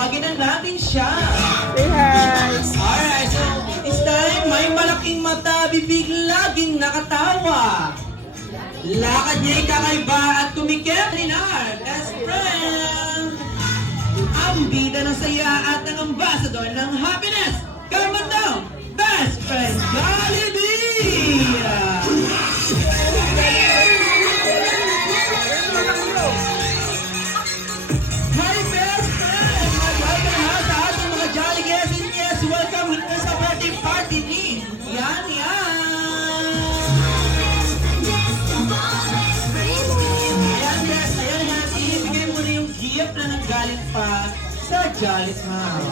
tawagin na natin siya. Say hi! Alright, so this time, may malaking mata, bibig, laging nakatawa. Lakad niya'y kakaiba at kumikip ni Nard as friend. Ang bida ng saya at ang ambassador ng happiness. Kamandang best friend Jollibee! Hi best friend! Welcome ha sa ating mga Jolly guests and yes, welcome sa birthday party ni Yan Yan! Ayan best, ayan ha, ibigay mo na yung gift na nanggaling pa sa Jolly Town.